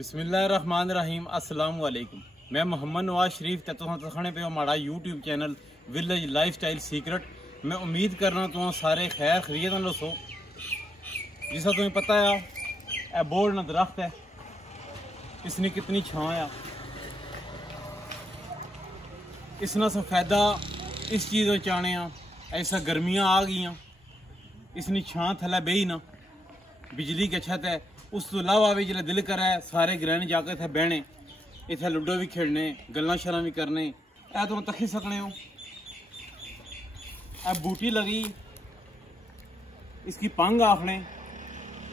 बिस्मिल्लाहिर्रहमानिर्रहीम। अस्सलाम वालेकुम। मैं मोहम्मद नवाज शरीफ ते तुहां दिखाने पे हमारा YouTube channel village lifestyle secret. मैं उम्मीद करना तुहां सारे खैर खरीद दसो। जिसा तुम्हें पता है ए बोल ना दरख्त है, इसने कितनी छां आ। इसना सफायदा इस चीज़ चाने ऐसा गर्मियाँ आ गई, इसनी छां थल्ले बेही ना, बिजली की छत है। उस तो इलावा भी जो दिल करा है सारे ग्रहण जाके इतने बहने, इतने लूडो भी खेलने, गल्लां शरां भी करने। ऐ तुम तक्की सकने हो। ए बूटी लगी, इसकी पंग आखने,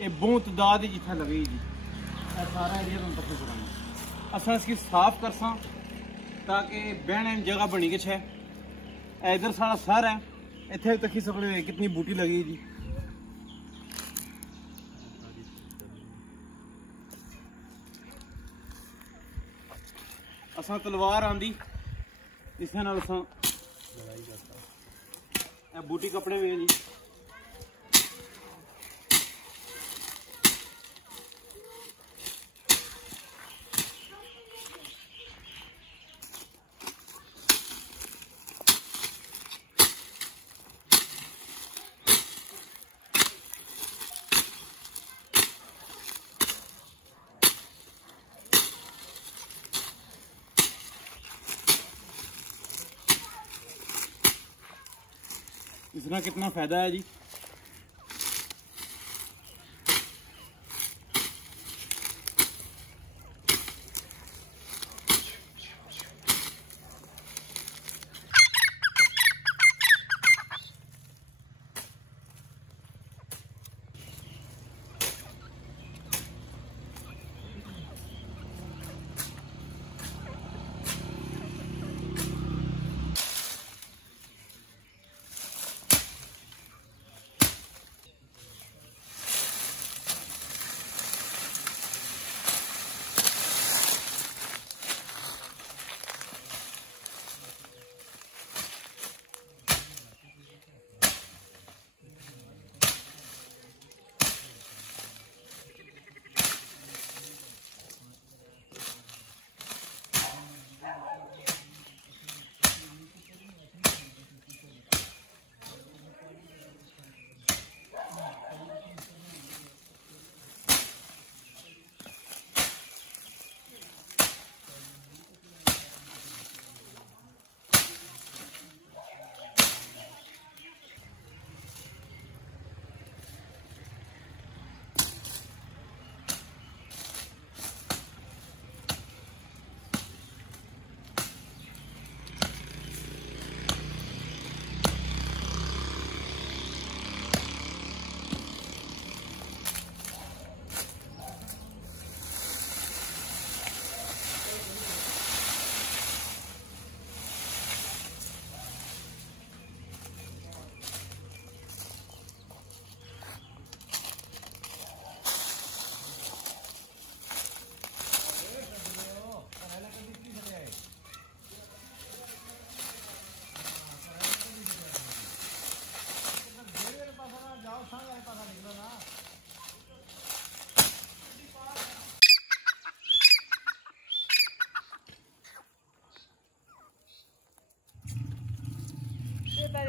ये बहुत तादाद जिथे लगी जी। सारा एरिया तुम तक्की सकने। असा इसकी साफ करसा ताकि बहने जगह बनी कुछ है। इधर सारा सर है, इतने तक्की सकने कितनी बूटी लगी जी। असा तलवार आंदी, इस नाल असा बूटी कपड़े वे जी। इसका कितना फायदा है जी।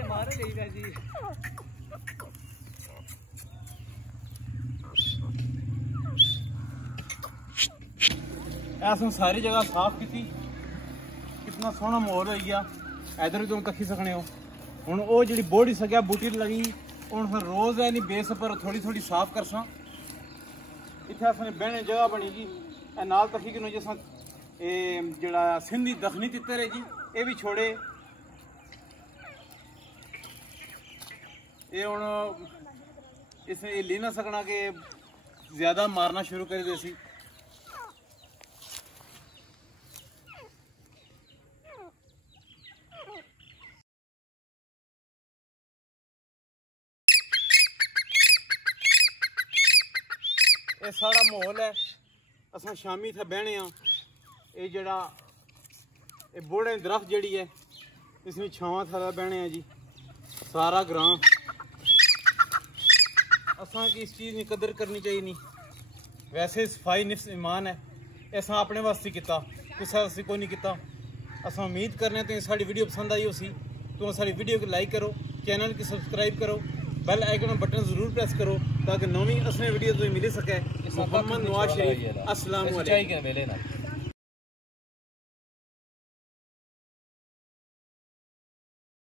मार लेगा जी। ऐसा सारी जगह साफ की, कितना सोहना माहौल हो गया। इधर भी तुम कखी सकने हो। हुण वो जी बोड़ी सकिया बूटी लगी, हुण फिर रोज है नहीं बेस पर थोड़ी थोड़ी साफ करसा। इतने असने बहने जगह बनेगी। नाल तकी कि जैसा जड़ा सिंधी दखनी तितर है जी, ये भी छोड़े। ये हुण इस ले ना सकना कि ज्यादा मारना शुरू कर देसी। ये सारा माहौल है असां शामी थे बहने ये जड़ा ये बोड़े दरख्त जड़ी है इसमें छावां थला बहने हैं जी सारा ग्रां असां की इस चीज़ की कदर करनी चाहिए नहीं वैसे सफाई निफ्स ईमान है असां अपने वास्ते किता कुसै वास्ते कोई नहीं किता असां उम्मीद करने तो साड़ी वीडियो पसंद आई उसी तो साड़ी वीडियो को लाइक करो चैनल की सब्सक्राइब करो बेल आइकन बटन जरूर प्रेस करो ताकि नौवीं असली वीडियो तुम्हें मिल सके। मोहम्मद नवाज शरीफ अस्सलाम वालेकुम।